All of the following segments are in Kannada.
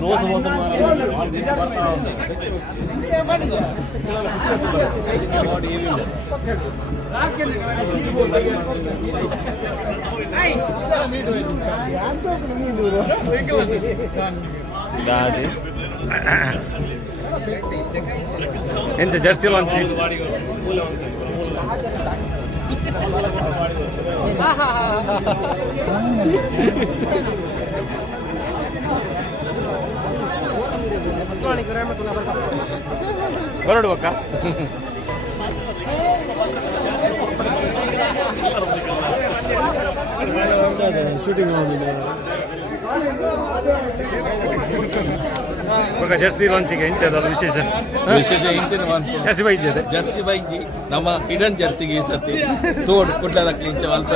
ರೋಸ್ ಎಂತ ಜರ್ಸಿ ಲಾಂಚ್ ಹೊರಡುವಕ್ಕ ಶೂಟಿಂಗ್ ఒక జెర్సీ లాంచింగ్ ఏం చేద్దాం విశేష ಜರ್ಸಿ ಬೈಜಿ ಅದೇ ಜರ್ಸಿ ಬೈಜಿ ನಮ್ಮ ಹಿಡನ್ ಜರ್ಸಿಗೆ ಈ ಸತಿ ತೋಡ್ ಕುಡ್ಲದ ಕ್ಲಿಂಚ ಅಲ್ಪ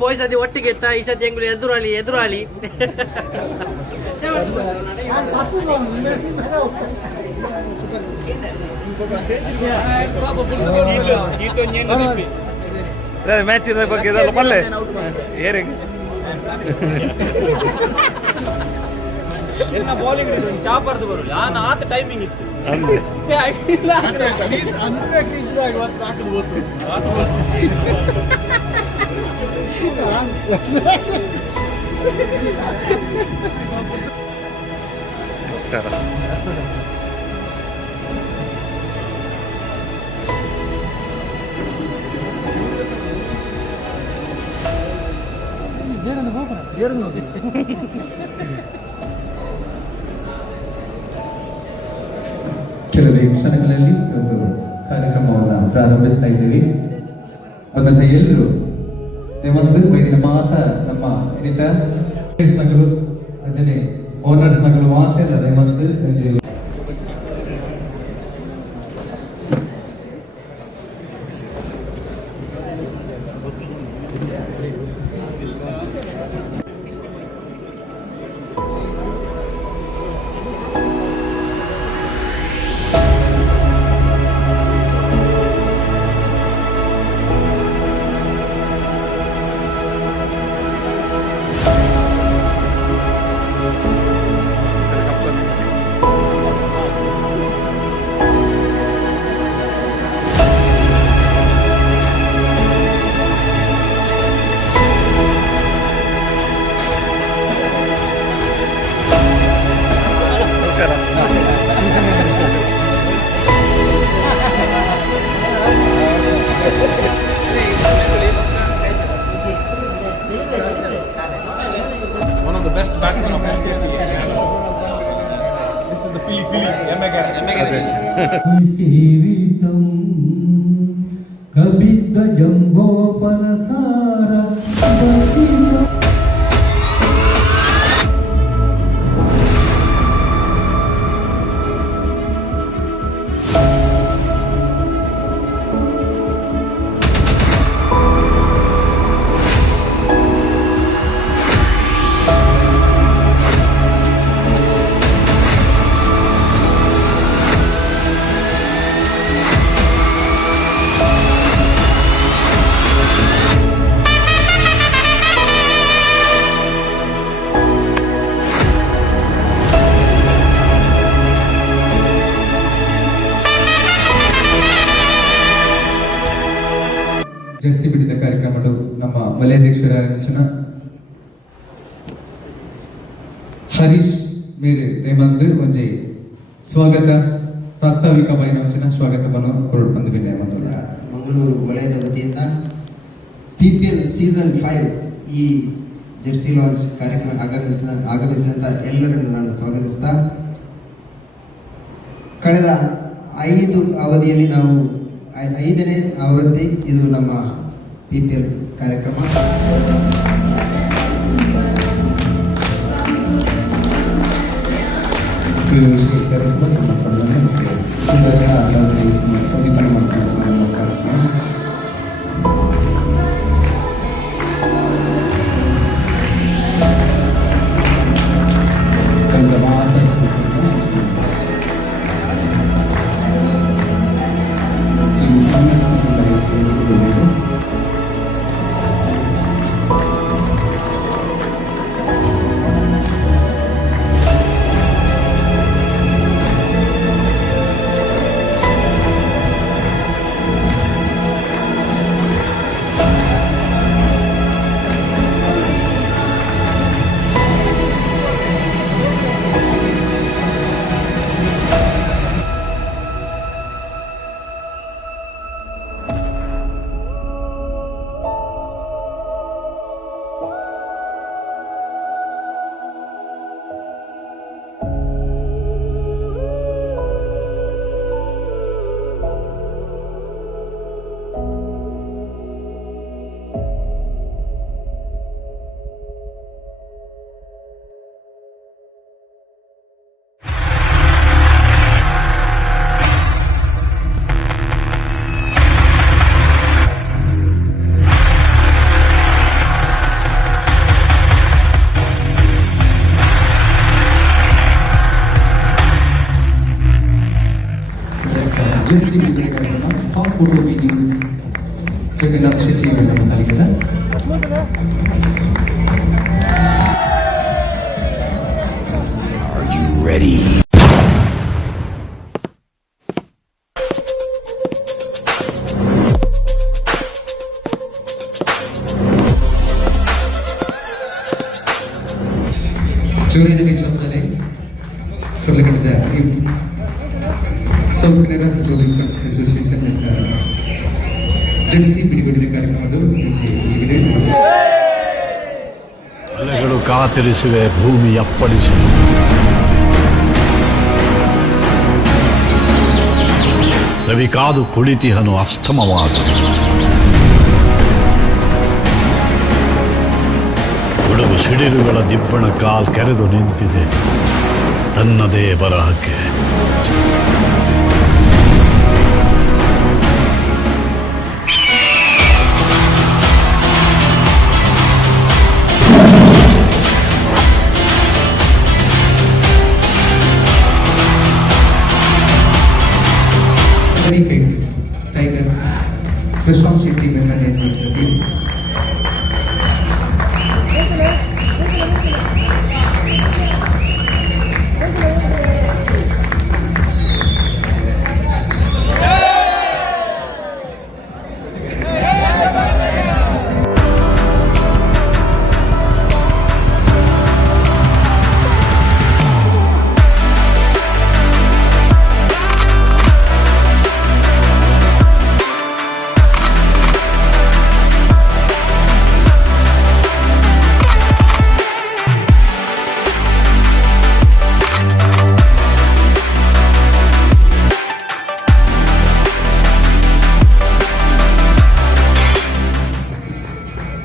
ಬಾಯ್ಸ್ ಅದೇ ಒಟ್ಟಿಗೆ ಎತ್ತ ಈ ಸತಿ ಎಂಗುಲಿ ಎದುರಾಳಿ ಮ್ಯಾಚ್ ಇದ್ರ ಬಗ್ಗೆ ಇದೆಲ್ಲ ಪಲ್ಲೆ ಏರಿಗೆ ಎಲ್ಲ ಬೌಲಿಂಗ್ ಚಾಪರ್ದು ಬರಲ್ಲ ಆತ ಟೈಮಿಂಗ್ ಇತ್ತು ನಮಸ್ಕಾರ ಕೆಲವೇ ಕ್ಷಣಗಳಲ್ಲಿ ಒಂದು ಕಾರ್ಯಕ್ರಮವನ್ನು ಪ್ರಾರಂಭಿಸ್ತಾ ಇದ್ದೀವಿ. ಅದನ್ನ ಎಲ್ಲರೂ ದೇವಂದು ವೈದಿನ ಮಾತ ನಮ್ಮ ಎಣಿತ ನಗಲು ಅಜನೆ ಓನರ್ಸ್ ನಗಲು ಮಾತ ಇಲ್ಲ ದೇವಂದು one of the best batsmen of India. This is the Pili జీవితం కబిద్ద జంబో ఫలసార ಜರ್ಸಿ ಬಿಡಿದ ಕಾರ್ಯಕ್ರಮಗಳು ನಮ್ಮ ವಲಯಾಧ್ಯಕ್ಷರ ರಚನ ಹರೀಶ್ ಮೇರೆ ದೇಮಂದು ಒಂಜಿ ಸ್ವಾಗತ ಪ್ರಾಸ್ತಾವಿಕ ಬಾಯಿನ ವಚನ ಸ್ವಾಗತವನ್ನು ಕೊರಡು ಬಂದು ಬಿನ್ನೆ ಮಂಗಳೂರು ವಲಯದ ವತಿಯಿಂದ PPL ಸೀಸನ್ 5 ಈ ಜರ್ಸಿ ಲಾಂಚ್ ಕಾರ್ಯಕ್ರಮ ಆಗಮಿಸಿದಂತ ಎಲ್ಲರನ್ನು ನಾನು ಸ್ವಾಗತಿಸುತ್ತಾ ಕಳೆದ 5 ಅವಧಿಯಲ್ಲಿ ನಾವು 5ನೇ ಆವೃತ್ತಿ ಇದು ನಮ್ಮ PPL ಕಾರ್ಯಕ್ರಮ. ಕಾರ್ಯಕ್ರಮ ಜೆಸ್ಸಿ ಬಿಡುಗಡೆ ಕಾರ್ಯಕ್ರಮ top photo videos Jagannath Shetty ಅವರ ತಾಲಿಕದ ಜೋರಿನ ಶಬ್ದದಲ್ಲಿ ಕೊರಲೆಗಟ್ಟದ south Kannada photographers association jersey ಬಿಡುಗಡೆ ಕಾರ್ಯಕ್ರಮದ ಬಿಡುಗಡೆ ಅಲೆಗಳು ಕಾತಿರಿಸುವೆ ಭೂಮಿ ಅಪ್ಪಳಿಸಿ ರವಿ ಕಾದು ಕುಳಿತಿಹನು ಅಸ್ತಮವಾದ ಗುಡುಗು ಸಿಡಿಲುಗಳ ದಿಬ್ಬಣ ಕಾಲ್ ಕೆರೆದು ನಿಂತಿದೆ ತನ್ನದೇ ಬರಹಕ್ಕೆ. ಟೈಗರ್ಸ್ ಪ್ರಶಾಂತ್ ಶೆಟ್ಟಿ ಬೆಂಗಳೂರು ನೇತೃತ್ವದಲ್ಲಿ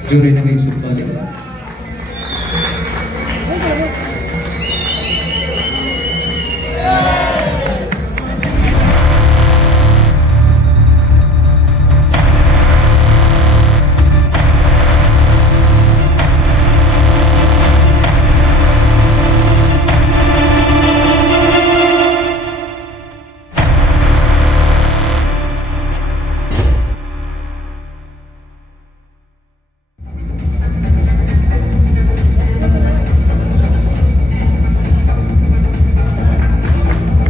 ಜೋರಿನ ನೇತೃತ್ವದಲ್ಲಿ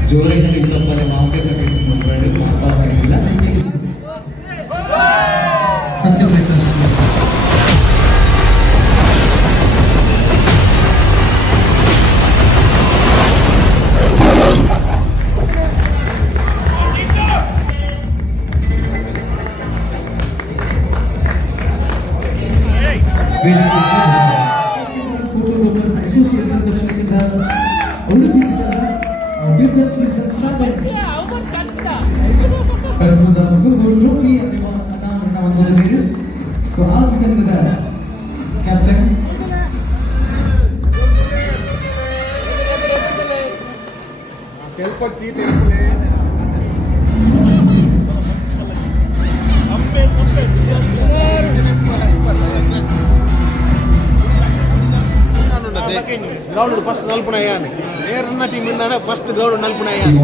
ಜೋರಿನ ನೇತೃತ್ವದಲ್ಲಿ ಮಾತಾಡಲಿಲ್ಲ ಸತ್ಯಪ್ರಕಾಶ್ ಫೋಟೋಗ್ರಾಫರ್ಸ್ ಅಸೋಸಿಯೇಷನ್ ಪಕ್ಷದಿಂದ ಉಡುಪಿ ಜಿಲ್ಲೆಯ ವಿದ್ಯುತ್ ಸೀಸನ್ 7 ಕರ್ನಾಟಕದ ಗುಡ್ ಟ್ರೋಫಿ ಅನ್ನುವ ಅನಾವರಣವನ್ನು ಹೊಂದಿದೆ. ಸೊ ಆ ಚಿತ್ರದ ಕ್ಯಾಪ್ಟನ್ గ్రౌండ్ ఫస్ట్ నలుపునయ్యాను నేరున్న టీం ఇందానే ఫస్ట్ గ్రౌండ్ నలుపునయ్యాను.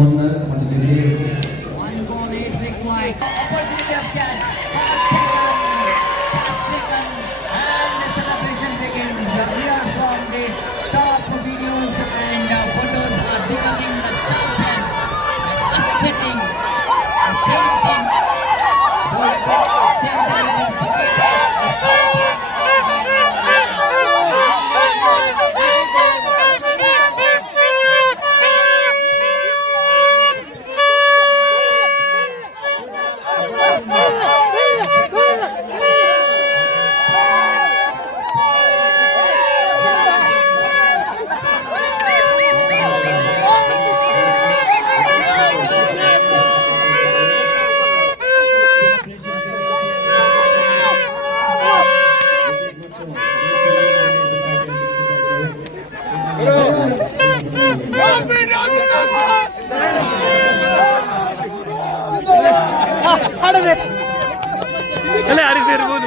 One goal, 8 big wide. Opportunity of catch. Half taken. Pass taken. And the celebration begins. We are from the top videos and photos are becoming the champion. And upsetting the same thing. Same time is ಅಲ್ಲೇ ಆರಿಸಿರ್ಬೋದು.